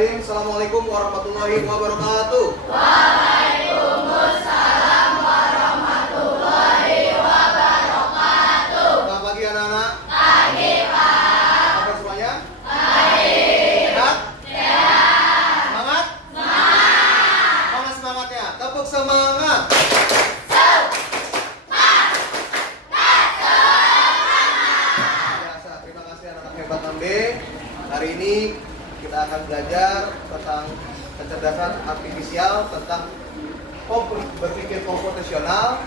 Bismillahirrahmanirrahim. Assalamualaikum warahmatullahi wabarakatuh. Waalaikumsalam warahmatullahi wabarakatuh. Selamat pagi anak-anak. Pagi, Pak. Apa semuanya? Baik. Sehat? Sehat. Semangat? Semangat. Mana semangatnya? Tepuk semangat. Biasa. Terima kasih anak-anak hebat 6B. Hari ini kita akan belajar tentang kecerdasan artifisial, tentang berpikir komputasional.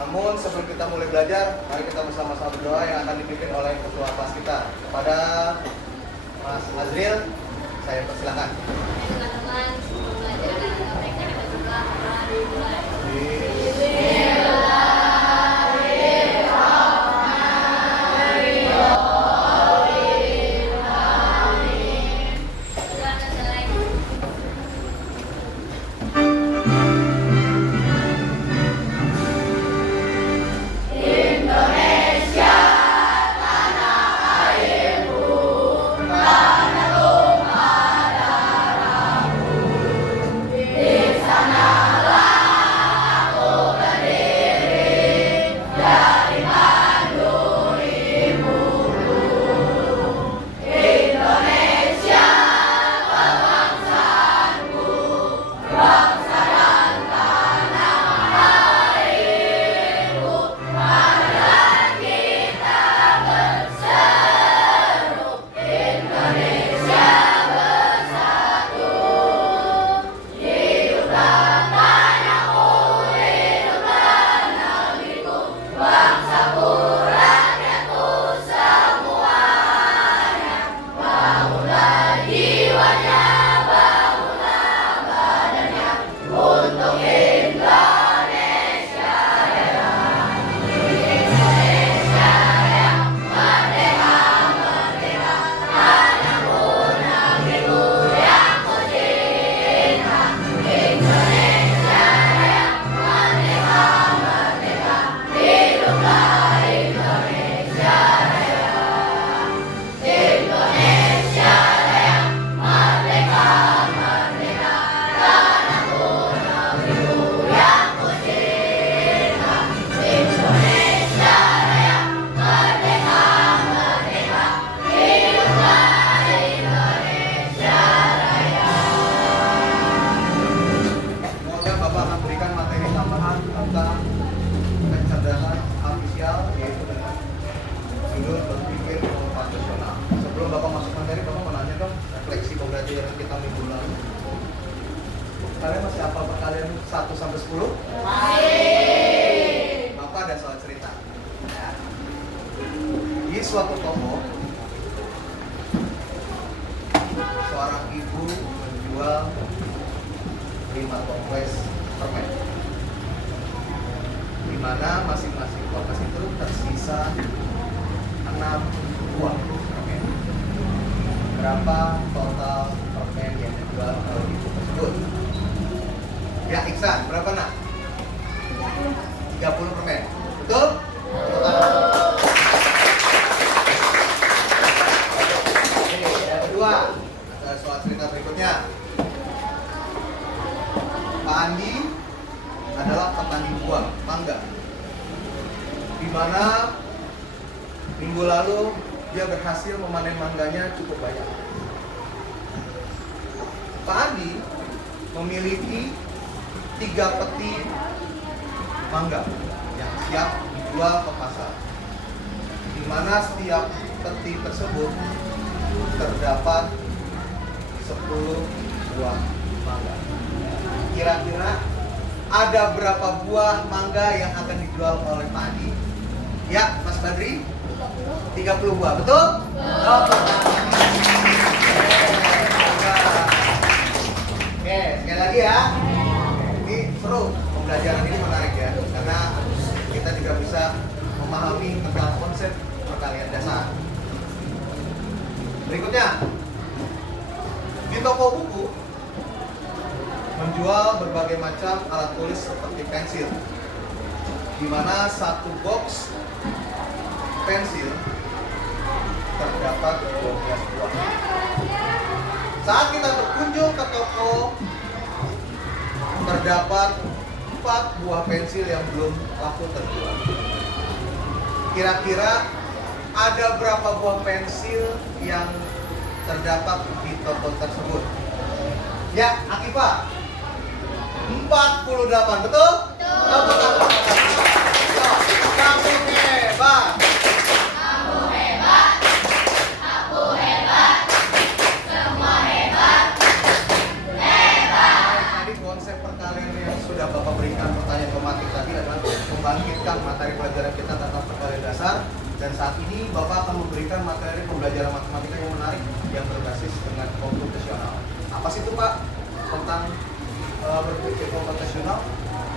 Namun sebelum kita mulai belajar, mari kita bersama-sama berdoa yang akan dipimpin oleh ketua kelas kita. Kepada Mas Azril, saya persilakan. Teman-teman, sebelum belajar mereka kita juga mari mulai. Kalian masih hafal perkalian 1 sampai 10? Baik. Bapak ada soal cerita. Ya. Di suatu toko, seorang ibu menjual 5 toples permen, di mana masing-masing toples itu tersisa 6 buah permen. Berapa total permen yang dijual oleh ibu tersebut? Ya, Iksan, berapa nak? 30 permen. Betul? Oke, yang kedua, ada soal cerita berikutnya. Pak Andi adalah petani buah mangga, di mana minggu lalu dia berhasil memanen mangganya cukup banyak. Pak Andi memiliki 3 peti mangga yang siap dijual ke pasar, di mana setiap peti tersebut terdapat 10 buah mangga. Kira-kira ada berapa buah mangga yang akan dijual oleh Pak Andi? Ya, Mas Badri? 30 buah, betul? Oke, sekali lagi ya. Ini seru, pembelajaran ini menarik ya, karena kita juga bisa memahami tentang konsep perkalian dasar. Berikutnya, di toko buku menjual berbagai macam alat tulis seperti pensil, di mana satu box pensil terdapat 12 buah. Saat kita berkunjung ke toko, terdapat 4 buah pensil yang belum laku terjual. Kira-kira ada berapa buah pensil yang terdapat di toko tersebut? Ya, Akifah. 48, betul? Betul. Yo, kamu hebat. Tadi konsep perkalian yang sudah Bapak berikan pertanyaan otomatik tadi adalah membangkitkan materi pelajaran kita tentang perkalian dasar. Dan saat ini Bapak akan memberikan materi pembelajaran matematika yang menarik yang berbasis dengan komputasional. Apa sih itu Pak? Tentang berpikir komputasional.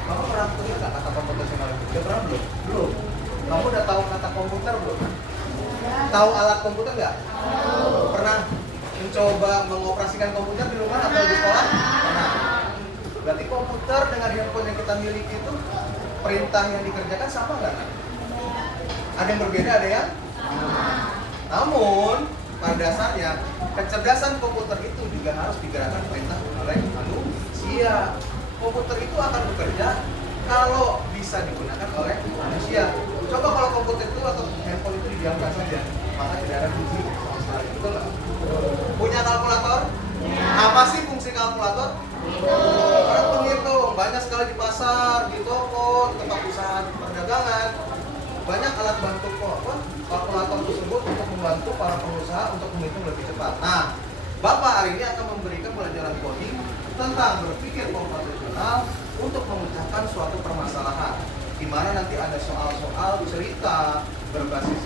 Kamu pernah dengar nggak kata komputasional itu? Udah pernah belum? Belum. Kamu udah tahu kata komputer belum? Tahu alat komputer nggak? Pernah mencoba mengoperasikan komputer di rumah atau di sekolah? Pernah. Berarti komputer dengan handphone yang kita miliki itu perintah yang dikerjakan sama nggak? Ada yang berbeda, ada yang? Namun pada dasarnya kecerdasan komputer itu juga harus digerakkan perintah oleh manusia. Komputer itu akan bekerja kalau bisa digunakan oleh manusia. Coba kalau komputer itu atau handphone itu didiamkan saja, maka tidak ada fungsi sama sekali. Betul nggak? Punya kalkulator? Apa sih fungsi kalkulator? Alat penghitung. Banyak sekali di pasar, di toko, di tempat usaha perdagangan. Banyak alat bantu kalkulator tersebut untuk membantu para pengusaha untuk menghitung lebih cepat. Nah, Bapak hari ini akan memberikan pelajaran coding tentang berpikir komputasional untuk memecahkan suatu permasalahan, di mana nanti ada soal-soal cerita berbasis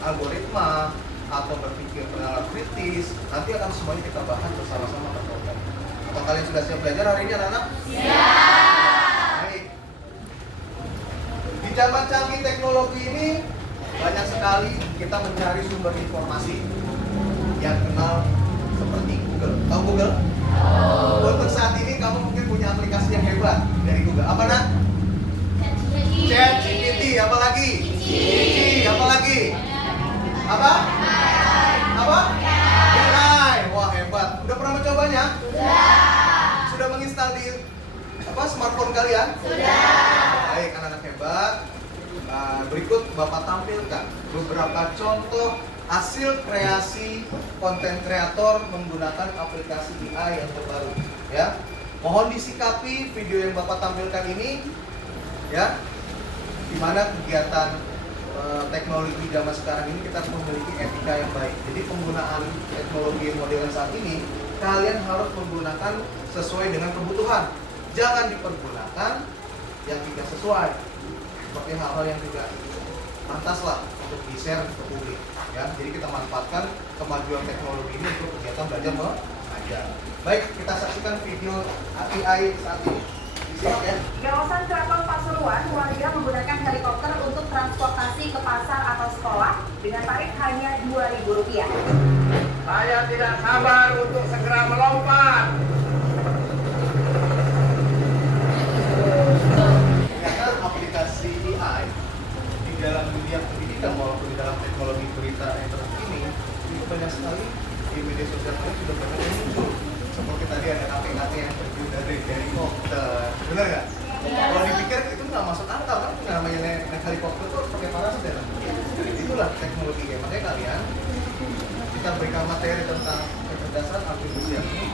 algoritma atau berpikir penalaran kritis. Nanti akan semuanya kita bahas bersama-sama berprogram. Apa kalian sudah siap belajar hari ini anak-anak? Baik. Di zaman canggih teknologi ini banyak sekali kita mencari sumber informasi yang kenal seperti Google. Tahu Google? Untuk saat ini kamu mungkin punya aplikasi yang hebat dari Google. Apa nak? ChatGPT. Apa lagi? Apa lagi? Apa? Apa? AI. Wah hebat. Udah pernah mencobanya? Sudah menginstal di smartphone kalian? Baik, anak-anak hebat. Berikut Bapak tampilkan beberapa contoh hasil kreasi konten kreator menggunakan aplikasi AI yang terbaru. Ya, mohon disikapi video yang Bapak tampilkan ini, ya, di mana kegiatan teknologi zaman sekarang ini kita harus memiliki etika yang baik. Jadi penggunaan teknologi modern saat ini kalian harus menggunakan sesuai dengan kebutuhan. Jangan dipergunakan yang tidak sesuai. Seperti hal-hal yang tidak pantas lah untuk di-share ke publik. Ya, jadi kita manfaatkan kemajuan teknologi ini untuk kegiatan belajar mengajar. Baik, kita saksikan video AI saat ini. Disimak ya. Di kawasan Keraton Pasuruan, warga menggunakan helikopter untuk transportasi ke pasar atau sekolah dengan tarif hanya Rp2.000. Saya tidak sabar untuk segera melompat. Ternyata aplikasi AI di dalam dunia pendidikan maupun di dalam teknologi berita yang terkini itu banyak sekali di media sosial kalian sudah banyak yang muncul. Seperti tadi ada KPKT yang terdiri dari helikopter, benar nggak? Kalau dipikir itu nggak masuk akal kan, namanya naik helikopter itu harus pakai parasit ya. Itulah teknologinya. Makanya kalian kita berikan materi tentang kecerdasan artifisial ini,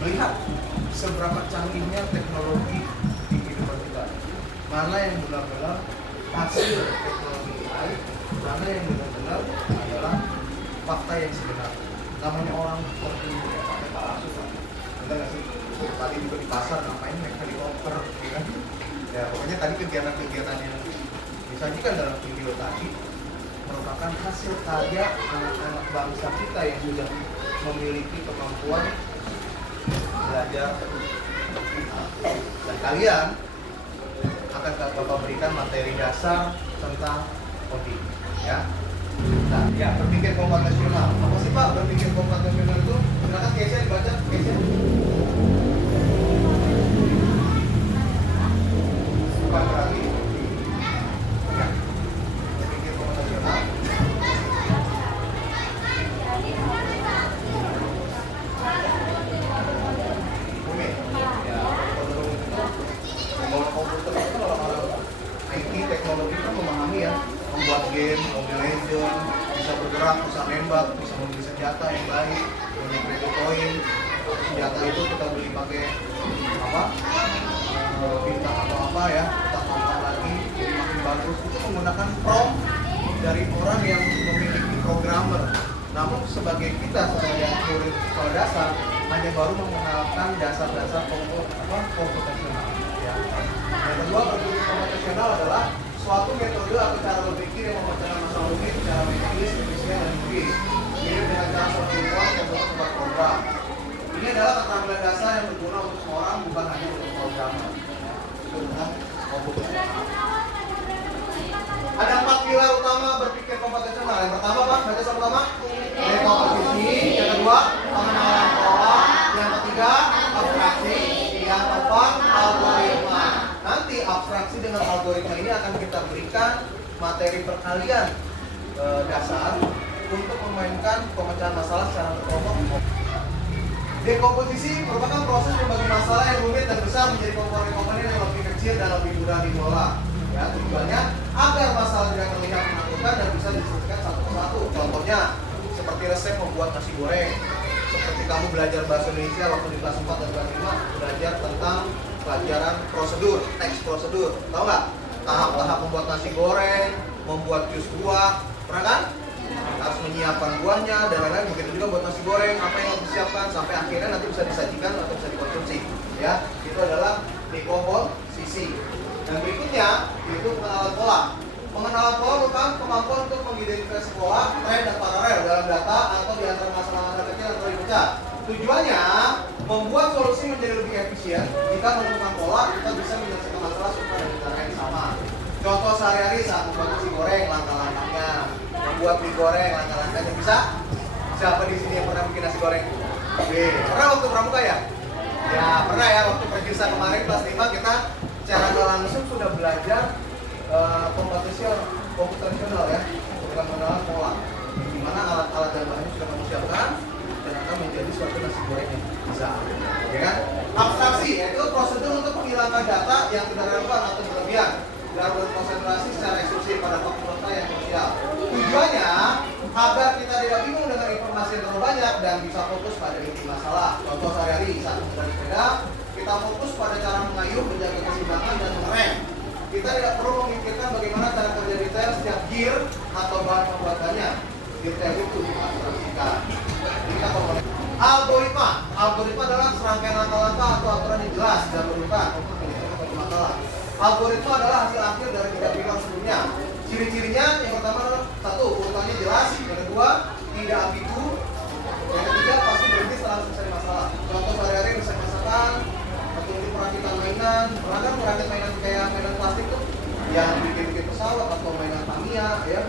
melihat seberapa canggihnya teknologi di kehidupan kita. Mana yang benar-benar hasil teknologi AI, mana yang benar-benar adalah fakta yang sebenarnya. Namanya orang seperti ini ya, pakai parasut. Benar nggak sih? Tadi juga di pasar ngapain naik helikopter, ya kan? Ya pokoknya tadi kegiatan-kegiatan yang disajikan dalam video tadi merupakan hasil karya anak-anak bangsa kita yang sudah memiliki kemampuan belajar. Dan kalian akan Bapak berikan materi dasar tentang coding, ya. Nah, ya berpikir komputasional. Apa sih Pak berpikir komputasional itu? Silakan Keisha dibaca, Keisha. Bukan berarti ya, berpikir komputasional Mobile Legend, bisa bergerak, bisa nembak, bisa membeli senjata yang baik, punya crypto coin. Senjata itu kita beli pakai apa? Bintang atau apa ya, kita tambah lagi jadi makin bagus. Itu menggunakan prompt dari orang yang memiliki programmer. Namun sebagai kita sebagai murid sekolah dasar hanya baru mengenalkan dasar-dasar komputasional. Ya. Yang kedua, berpikir komputasional adalah suatu metode atau cara berpikir yang memecahkan masalah rumit secara metodis, efisien, dan logis. Mirip dengan cara software untuk membuat program. Ini adalah keterampilan dasar yang berguna untuk semua orang, bukan hanya untuk programmer. Itu tentang komputasional. Ada 4 pilar utama berpikir komputasional. Yang pertama, Pak, baca sama-sama. Dekomposisi. Yang kedua, pengenalan pola. Yang ketiga, abstraksi. Yang keempat, algoritma. Nanti abstraksi dengan algoritma ini akan kita berikan materi perkalian dasar untuk memainkan pemecahan masalah secara berkelompok. Dekomposisi merupakan proses membagi masalah yang rumit dan besar menjadi komponen-komponen yang lebih kecil dan lebih mudah dikelola. Ya, tujuannya agar masalah tidak terlihat menakutkan dan bisa diselesaikan satu persatu. Contohnya, seperti resep membuat nasi goreng. Seperti kamu belajar bahasa Indonesia waktu di kelas 4 dan kelas 5, belajar tentang pelajaran prosedur, teks prosedur. Tahu nggak? Tahap-tahap membuat nasi goreng, membuat jus buah, pernah kan? Harus menyiapkan buahnya dan lain-lain. Begitu juga buat nasi goreng, apa yang harus disiapkan sampai akhirnya nanti bisa disajikan atau bisa dikonsumsi. Ya, itu adalah dekomposisi. Dan berikutnya yaitu pengenalan pola. Pengenalan pola merupakan kemampuan untuk mengidentifikasi pola, tren, dan paralel dalam data atau di antara masalah-masalah kecil yang perlu dibaca. Tujuannya membuat solusi menjadi lebih efisien. Jika menemukan pola, kita bisa menyelesaikan masalah supaya dengan cara yang sama. Contoh sehari-hari saat membuat nasi goreng, langkah-langkahnya. Membuat mie goreng, langkah-langkahnya bisa. Siapa di sini yang pernah bikin nasi goreng? Pernah waktu pramuka ya? Ya pernah ya, waktu perkisa kemarin kelas 5 kita secara nggak langsung sudah belajar komputasional ya, dengan mengenal pola. Di mana alat-alat dan bahannya sudah kamu siapkan dan akan menjadi suatu nasi goreng yang bisa. Ya kan? Abstraksi yaitu prosedur untuk menghilangkan data yang tidak relevan atau berlebihan dan berkonsentrasi secara eksklusif pada fakta yang krusial. Tujuannya agar kita tidak bingung dengan informasi yang terlalu banyak dan bisa fokus pada inti masalah. Contoh sehari-hari saat mengendarai sepeda, kita fokus pada cara mengayuh, menjaga keseimbangan dan mengerem. Kita tidak perlu memikirkan bagaimana cara kerja detail setiap gear atau bahan pembuatannya. Detail itu diabstraksikan. Algoritma. Algoritma adalah serangkaian langkah-langkah atau aturan yang jelas dan berurutan untuk menyelesaikan suatu masalah. Algoritma adalah hasil akhir dari 3 pilar sebelumnya. Ciri-cirinya yang pertama adalah 1. Urutannya jelas. Yang kedua, tidak ambigu. Yang ketiga, pasti berhenti setelah selesai masalah. Contoh sehari-hari bisa masakan atau ini perakitan mainan. Pernah kan merakit mainan kayak mainan plastik tuh yang bikin-bikin pesawat atau mainan Tamiya ya.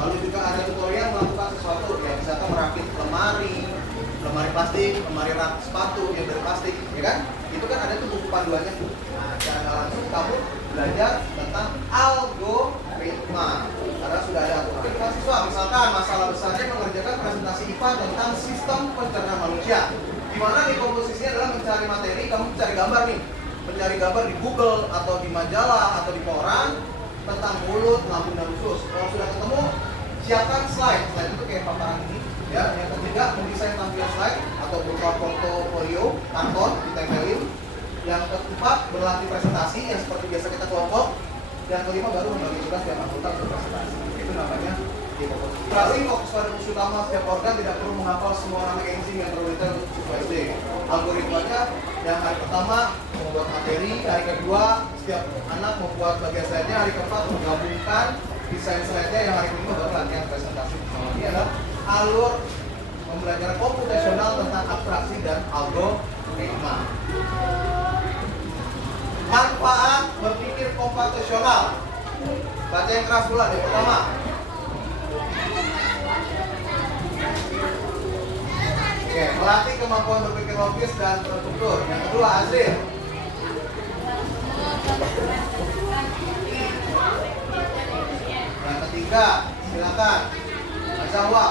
Lalu juga ada tutorial melakukan sesuatu ya, misalkan merakit lemari plastik, lemari rak sepatu yang dari plastik, ya kan? Itu kan ada tuh buku panduannya tuh. Nah, secara langsung kamu belajar tentang algoritma karena sudah ada aturan. Mahasiswa misalkan masalah besarnya mengerjakan presentasi IPA tentang sistem pencernaan manusia. Gimana nih komposisinya adalah mencari materi, kamu mencari gambar nih, mencari gambar di Google atau di majalah atau di koran tentang mulut, lambung dan usus. Kalau sudah ketemu, siapkan slide. Slide itu kayak paparan ini. Ya, yang ketiga mendesain tampilan slide atau berupa portofolio karton ditempelin. Yang keempat berlatih presentasi yang seperti biasa kita kelompok. Yang kelima baru membagi tugas dan anggota berpresentasi. Itu namanya dekomposisi. Fokus pada fungsi utama setiap organ, tidak perlu menghafal semua nama enzim yang prioritas untuk siswa SD. Algoritmanya yang hari pertama membuat materi, hari kedua setiap anak membuat bagian slide-nya, hari keempat menggabungkan desain slide-nya, yang hari kelima baru latihan presentasi. Ini adalah alur pembelajaran komputasional tentang abstraksi dan algoritma. Manfaat berpikir komputasional. Baca yang keras pula yang pertama. Oke, melatih kemampuan berpikir logis dan terstruktur. Yang kedua, Azril. Yang ketiga, silakan. Azahwa.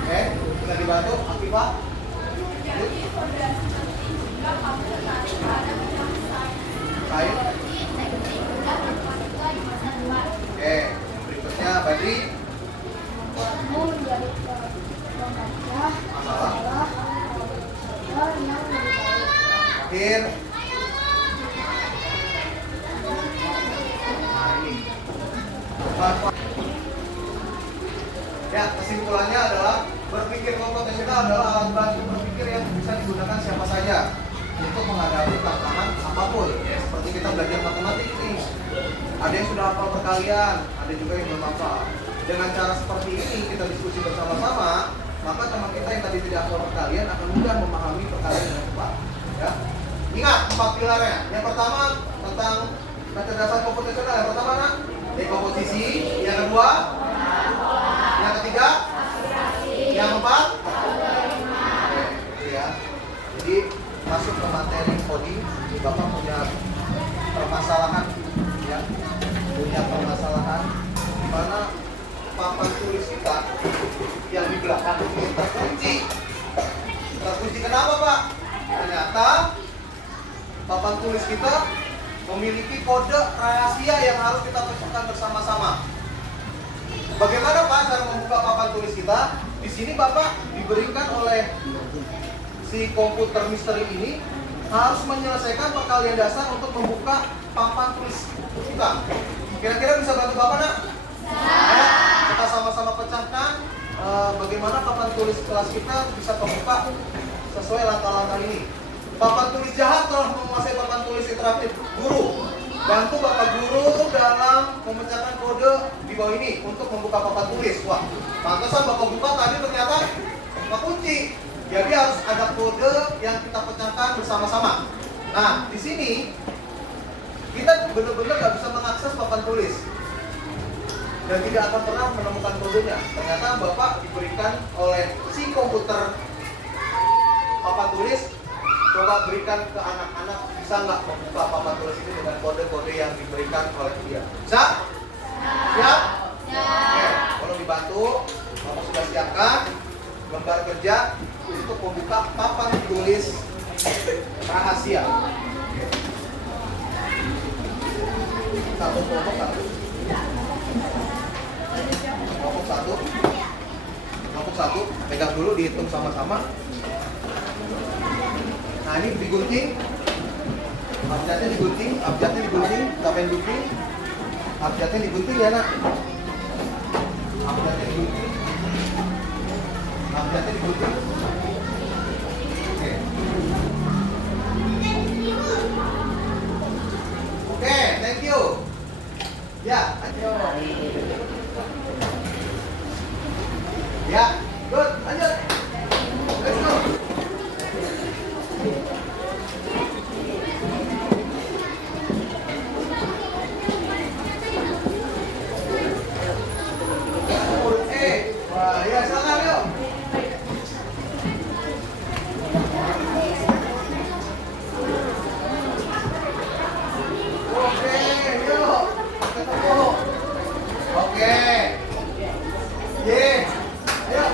Oke, bisa dibantu, Akifah. Kain. manfaat. Ya, kesimpulannya adalah berpikir komputasional adalah alat bantu berpikir yang bisa digunakan siapa saja untuk menghadapi tantangan apapun. Ya, seperti kita belajar matematik ini. Ada yang sudah hafal perkalian, ada juga yang belum hafal. Dengan cara seperti ini kita diskusi bersama-sama, maka teman kita yang tadi tidak hafal perkalian akan mudah memahami perkalian dengan cepat. Ya. Ingat 4 pilarnya. Yang pertama tentang kecerdasan komputasional. Yang pertama dekomposisi. Yang kedua, yang ketiga, yang keempat, ya. Jadi masuk ke materi coding, Bapak punya permasalahan, ya, punya permasalahan di mana papan tulis kita yang di belakang ini terkunci. Terkunci kenapa, Pak? Ternyata papan tulis kita memiliki kode rahasia yang harus kita pecahkan bersama-sama. Bagaimana Pak cara membuka papan tulis kita? Di sini Bapak diberikan oleh si komputer misteri ini harus menyelesaikan perkalian dasar untuk membuka papan tulis kita. Kira-kira bisa bantu Bapak, Nak? Ya, kita sama-sama pecahkan bagaimana papan tulis kelas kita bisa terbuka sesuai langkah-langkah ini. Papan tulis jahat telah menguasai papan tulis interaktif. Guru, bantu Bapak Guru dalam memecahkan kode di bawah ini untuk membuka papan tulis. Wah, pantesan Bapak buka tadi ternyata nggak kunci. Jadi harus ada kode yang kita pecahkan bersama-sama. Nah, di sini kita benar-benar nggak bisa mengakses papan tulis dan tidak akan pernah menemukan kodenya. Ternyata Bapak diberikan oleh si komputer papan tulis. Coba berikan ke anak-anak, bisa nggak membuka papan tulis itu dengan kode-kode yang diberikan oleh dia? Bisa? Siap? Oke, kalau dibantu, Bapak sudah siapkan lembar kerja untuk membuka papan tulis rahasia. Satu kelompok satu. Kelompok satu. Kelompok satu. Pegang dulu, dihitung sama-sama. Nah ini digunting, abjadnya digunting, sampai gunting, abjadnya digunting ya Nak, abjadnya digunting, Oke, thank you. Ya, ayo. Ya, good, lanjut. Let's go. Wah, ya silakan yuk. Oke, yuk. Ketemu. Oke. Ye. Ayo.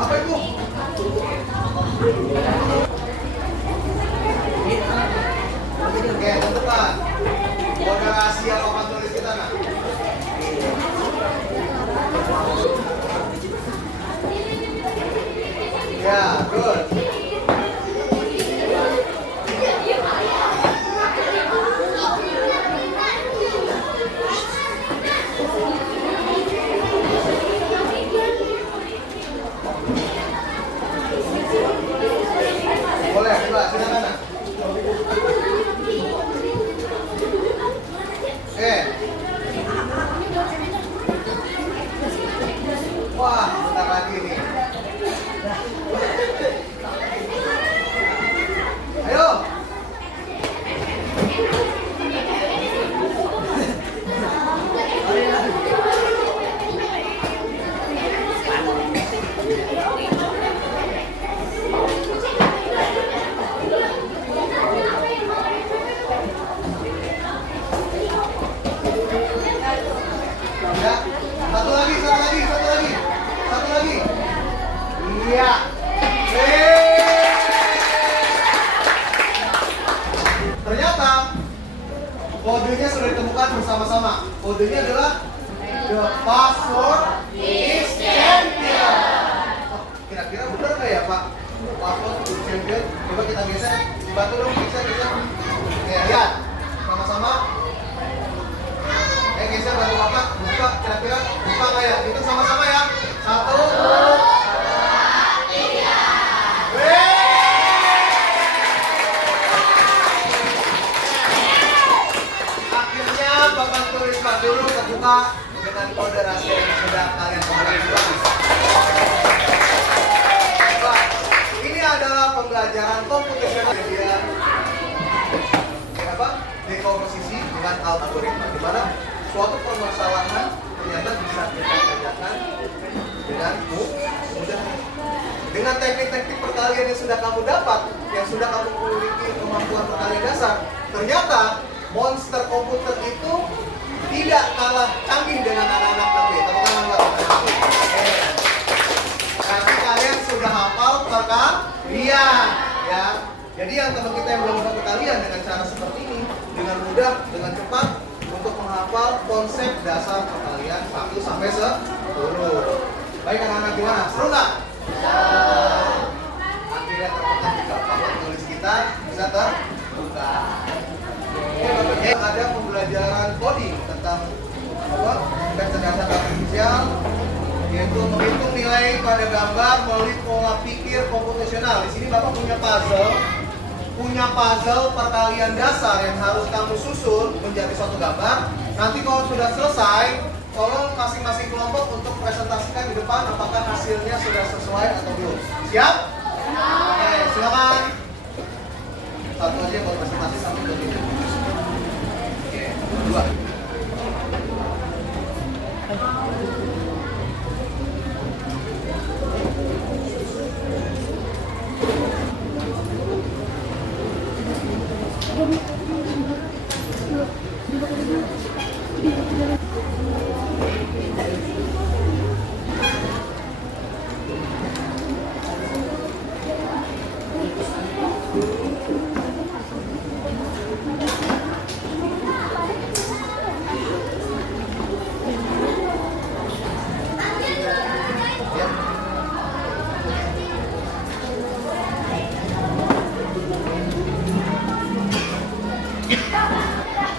Apa itu? Oke, tentukan kode rahasia papan tulis kita, Nak. Ya, good. Boleh, coba silakan, Nak. Wah, bentar lagi nih. Ayo. Ya, satu lagi. Iya. bersama-sama. Kodenya adalah the password is champion. Oh, kira-kira benar nggak ya Pak? Password is champion. Coba kita geser. Dibantu dong, geser. Oke, lihat. Sama-sama. Geser bantu Bapak. Buka, kira-kira buka nggak ya? Itu sama-sama ya. 1, 2, 3. Akhirnya Bapak tulis Pak dulu terbuka dengan kode rahasia yang sudah kalian buat. Ini adalah pembelajaran komputasional dia dekomposisi dengan algoritma, di mana suatu permasalahan ternyata bisa kita kerjakan dengan mudah. Dengan teknik-teknik perkalian yang sudah kamu dapat, yang sudah kamu memiliki kemampuan perkalian dasar, ternyata monster komputer itu tidak kalah canggih dengan anak-anak tapi tepuk tangan buat anak-anak. Nanti kalian sudah hafal perkalian, ya. Jadi yang teman kita yang belum hafal perkalian dengan cara seperti ini, dengan mudah, dengan cepat untuk menghafal konsep dasar perkalian 1 sampai 10. Baik anak-anak, gimana? Seru nggak? Akhirnya terpekan juga papan tulis kita bisa terbuka. Ada pembelajaran coding tentang kecerdasan artifisial, yaitu menghitung nilai pada gambar melalui pola pikir komputasional. Di sini Bapak punya puzzle perkalian dasar yang harus kamu susun menjadi suatu gambar. Nanti kalau sudah selesai, tolong masing-masing kelompok untuk presentasikan di depan apakah hasilnya sudah sesuai atau belum. Siap? Oke, silakan. Satu aja buat presentasi sampai ke video. Oke, 2.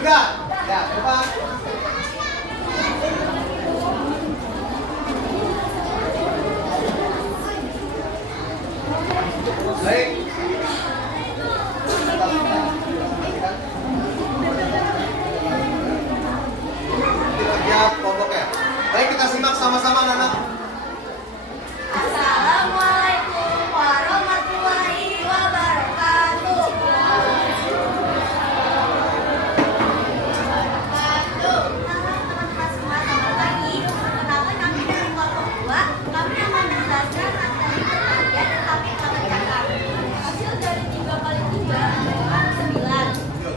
Sudah? Ya, depan. Baik. Kita kelompoknya. Baik, kita simak sama-sama anak-anak. Assalamualaikum warahmatullahi wabarakatuh. Teman-teman semua, selamat pagi. Perkenalkan kami dari kelompok 2. Kami akan menjelaskan materi perkalian dan topik pelajaran. Hasil dari 3 kali 3 adalah 9.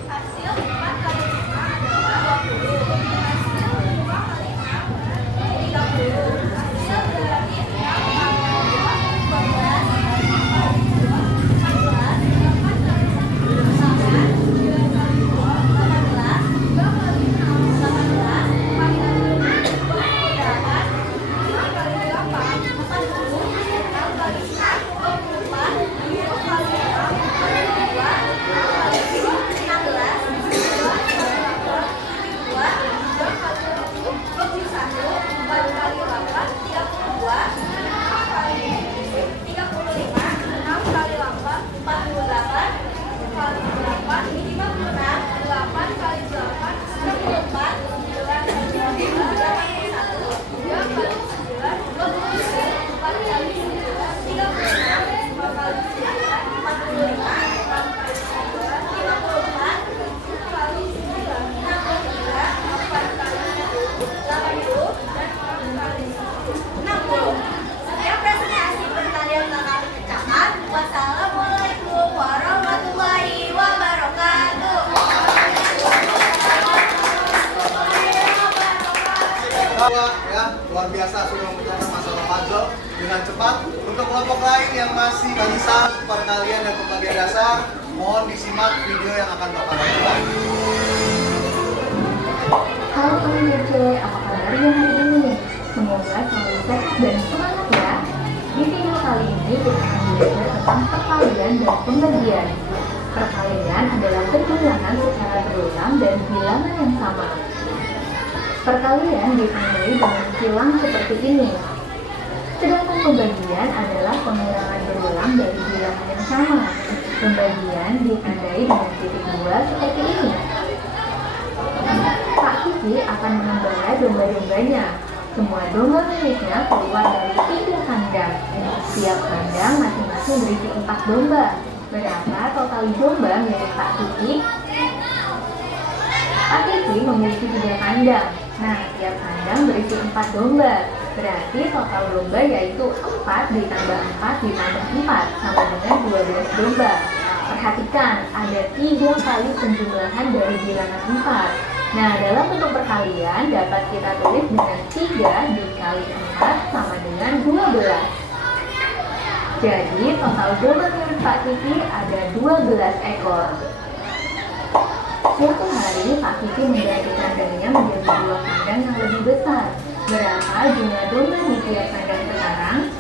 Hasil 4 kali 5 adalah 20. Hasil 5 kali 6 30. Hasil dari 6 kali 2 15. 2 ya, luar biasa sudah memecahkan masalah puzzle dengan cepat. Untuk kelompok lain yang masih bisa perkalian dan pembagian dasar, mohon disimak video yang akan Bapak lakukan. Halo teman kece, apa kabarnya hari ini? Semoga selalu sehat dan semangat ya. Di video kali ini kita akan belajar tentang perkalian dan pembagian. Perkalian adalah penjumlahan secara berulang dan bilangan yang sama. Perkalian ditandai dengan silang seperti ini. Sedangkan pembagian adalah pengulangan berulang dari bilangan yang sama. Pembagian ditandai dengan titik dua seperti ini. Pak Kiki akan mengembala domba-dombanya. Semua domba miliknya keluar dari 3 kandang. Tiap kandang masing-masing berisi 4 domba. Berapa total domba milik Pak Kiki? Pak Kiki memiliki 3 kandang. Nah, tiap kandang berisi 4 domba. Berarti total domba yaitu 4 ditambah 4 ditambah 4 sama dengan 12 domba. Perhatikan, ada 3 kali penjumlahan dari bilangan 4. Nah, dalam bentuk perkalian dapat kita tulis dengan 3 dikali 4 sama dengan 12. Jadi, total domba milik Pak Kiki ada 12 ekor. Suatu hari, Pak Kiki membagi kandangnya menjadi 2 kandang yang lebih besar. Berapa jumlah domba di tiap kandang sekarang?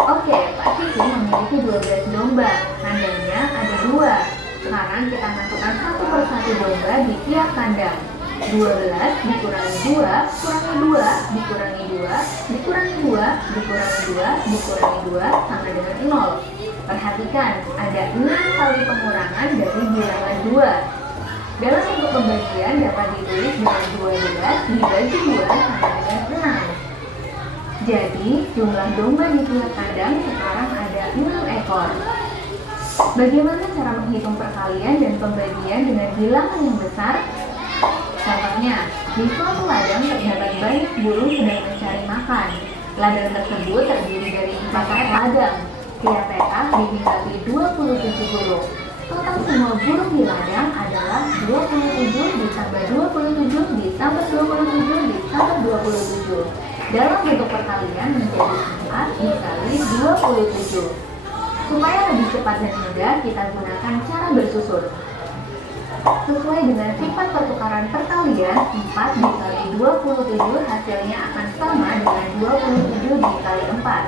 Oke, Pak Kiki memiliki 12 domba. Kandangnya ada 2. Sekarang kita masukkan satu persatu domba di tiap kandang. 12 dikurangi 2, kurangi 2, dikurangi 2, dikurangi 2, dikurangi 2, dikurangi 2, sama dengan 0. Perhatikan, ada 6 kali pengurangan dari bilangan 2. Dalam bentuk pembagian dapat ditulis dengan 12 dibagi 2 sama dengan 6. Jadi, jumlah domba di tiap kandang sekarang ada 6 ekor. Bagaimana cara menghitung perkalian dan pembagian dengan bilangan yang besar? Contohnya, di suatu ladang terdapat banyak burung sedang mencari makan. Ladang tersebut terdiri dari 4 ladang. Tiap petak dihiasi 27 burung. Total semua burung di ladang adalah 27 ditambah 27 ditambah 27 ditambah 27. Dalam bentuk perkalian menjadi 4 dikali 27. Supaya lebih cepat dan mudah, kita gunakan cara bersusun. Sesuai dengan sifat pertukaran perkalian, 4 dikali 27 hasilnya akan sama dengan 27 dikali 4.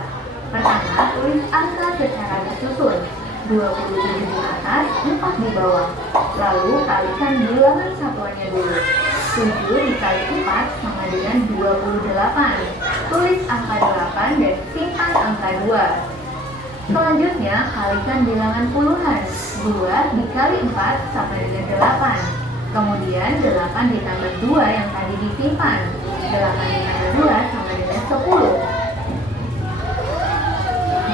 Pertama, tulis angka secara bersusun. 27 di atas, 4 di bawah. Lalu kalikan bilangan satuannya dulu. 7 dikali 4 sama dengan 28. Tulis angka 8 dan simpan angka 2. Selanjutnya, kalikan bilangan puluhan. 2 dikali 4 sama dengan 8. Kemudian 8 ditambah 2 yang tadi disimpan. 8 ditambah 2 sama dengan 10.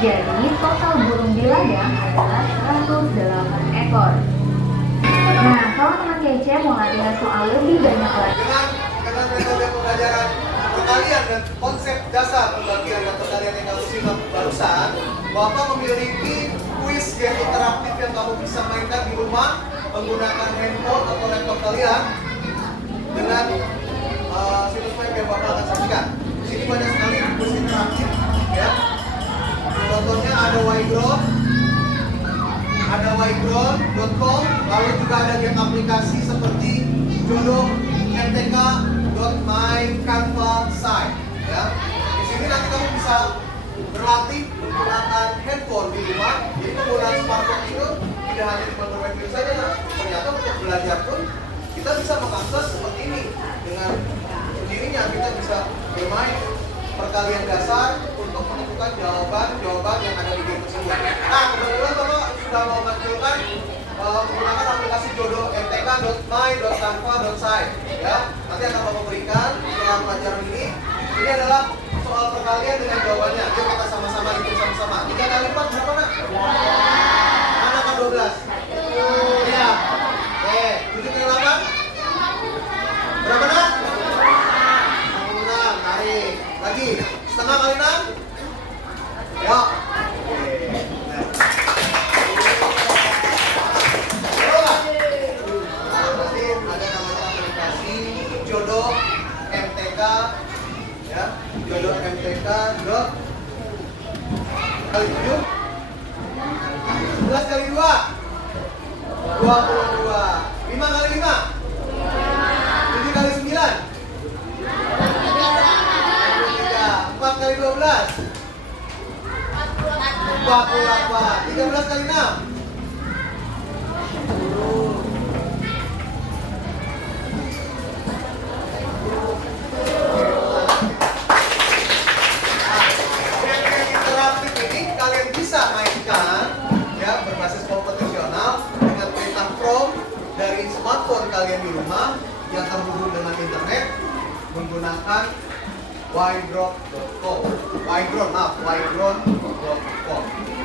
Jadi, total burung di ladang adalah 108 ekor. Nah, kalau teman kece mau latihan soal lebih banyak lagi, Dengan metode pembelajaran perkalian dan konsep dasar pembagian dan perkalian yang kamu simak barusan, Bapak memiliki kuis game interaktif yang kamu bisa mainkan di rumah menggunakan handphone atau laptop kalian dengan situs web yang Bapak akan sajikan. Di sini banyak sekali kuis interaktif, ya. Contohnya ada yground.com, lalu juga ada game aplikasi seperti Jodoh MTK.mycanva.site, ya. Di sini nanti kamu bisa berlatih menggunakan handphone di rumah. Jadi penggunaan smartphone itu tidak hanya di bermain game saja, nah. Ternyata untuk belajar pun kita bisa mengakses seperti ini. Dengan sendirinya kita bisa bermain perkalian dasar untuk menentukan jawaban yang ada di game tersebut. Nah, kebetulan Bapak sudah mau menunjukkan menggunakan aplikasi Jodoh MTK.my.canva.site, ya. Nanti akan Bapak berikan setelah pelajaran ini. Ini adalah soal perkalian dengan jawabannya. Yuk kita sama-sama hitung sama-sama. 3 kali 4 berapa, Nak? Mana kan 12? Ya. Oke, 7 kali 8? Berapa, Nak? 6. Tarik. Lagi. Setengah kali 6? Ya. Jodoh MTK, ya, Jodoh MTK kali 7 11 kali 2 22 5 kali 5 12. 48. 13 kali 6. 10. Game interaktif ini kalian bisa mainkan ya, berbasis kompetisional dengan perintah prompt dari smartphone kalian di rumah yang terhubung dengan internet menggunakan ydrop.com. ydrop.com.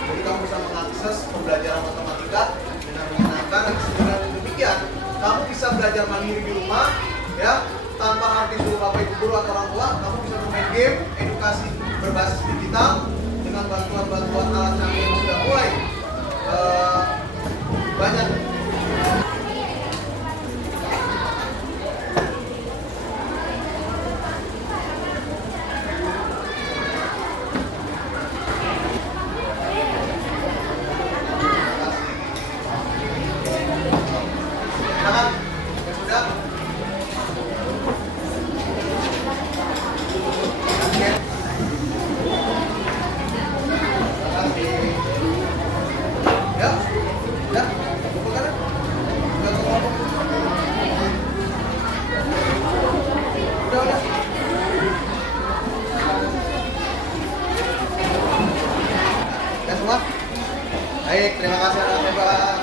Jadi kamu bisa mengakses pembelajaran matematika dengan menyenangkan, dan dengan demikian kamu bisa belajar mandiri di rumah ya, tanpa harus disuruh bapak ibu guru atau orang tua. Kamu bisa bermain game edukasi berbasis digital dengan bantuan alat canggih yang sudah mulai banyak. Baik, terima kasih anak hebat.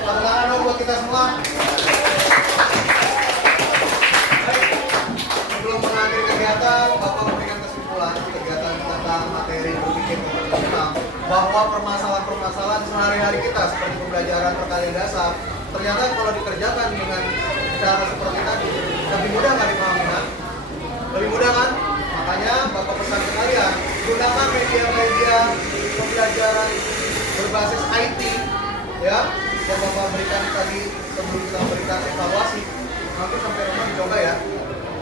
Tepuk tangan dong buat kita semua. Baik, sebelum mengakhiri kegiatan, Bapak memberikan kesimpulan kegiatan tentang materi berpikir kompetisional bahwa permasalahan-permasalahan sehari-hari kita seperti pembelajaran perkalian dasar ternyata kalau dikerjakan dengan cara seperti tadi lebih mudah nggak dipahami kan? Lebih mudah kan? Makanya Bapak pesan ke kalian, gunakan media-media pembelajaran berbasis IT ya, yang Bapak berikan tadi sebelum kita memberikan evaluasi. Nanti sampai rumah dicoba ya.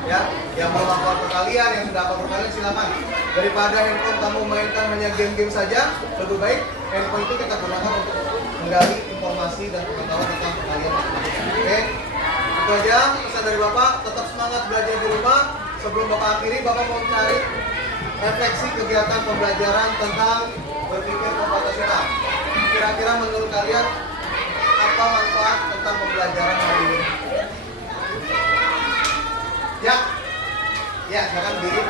Ya, yang mau hafal kalian, yang sudah hafal kalian silakan. Daripada handphone kamu mainkan hanya game-game saja, lebih baik handphone itu kita gunakan untuk menggali informasi dan pengetahuan tentang perkalian. Oke, itu aja pesan dari Bapak. Tetap semangat belajar di rumah. Sebelum Bapak akhiri, Bapak mau cari refleksi kegiatan pembelajaran tentang berpikir kompetisional. Kira-kira menurut kalian apa manfaat tentang pembelajaran hari ini? Ya, silakan diri.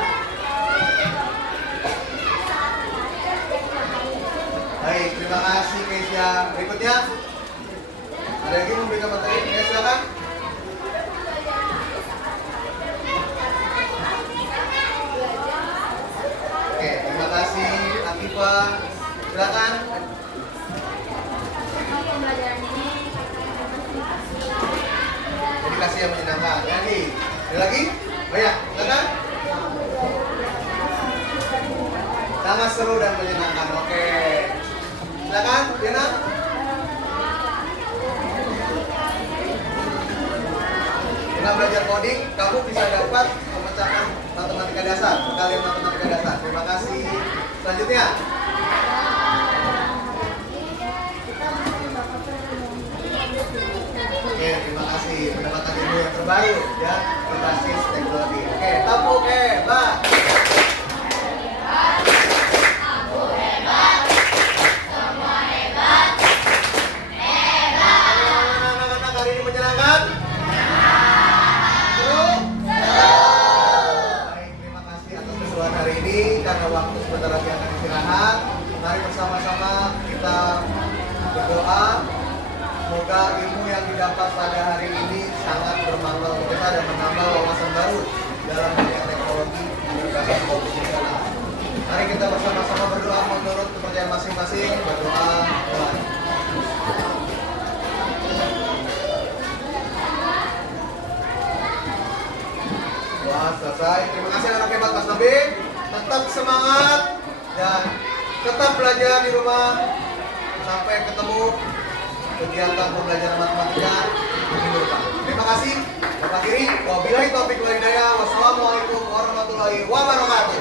Baik, terima kasih Keisha. Berikutnya, ada lagi memberikan materi? Ya, silakan. Oke, terima kasih Akifa. Silakan. Edukasi yang menyenangkan. Jadi, ada lagi? Banyak, silakan. Sangat seru dan menyenangkan. Oke. Silakan, Diana. Dengan belajar coding, kamu bisa dapat memecahkan matematika dasar, perkalian matematika dasar. Terima kasih. Selanjutnya. Oke, terima kasih. Pendapatan ilmu yang terbaru ya, berbasis teknologi. Oke, tepuk hebat. Anak-anak hari ini menyenangkan? Seru? Baik, terima kasih atas keseruan hari ini. Karena waktu sebentar lagi akan istirahat, mari bersama-sama kita berdoa. Semoga ilmu yang didapat pada hari ini sangat bermanfaat untuk kita dan menambah wawasan baru dalam dunia teknologi berbasis kompetisional. Mari kita bersama-sama berdoa menurut kepercayaan masing-masing. Berdoa mulai. Wah, selesai. Terima kasih anak hebat Mas Nabi. Tetap semangat dan tetap belajar di rumah. Sampai ketemu kegiatan pembelajaran matematika minggu depan. Terima kasih. Bapak Kiri, wabillahi taufiq wal hidayah. Wassalamualaikum warahmatullahi wabarakatuh.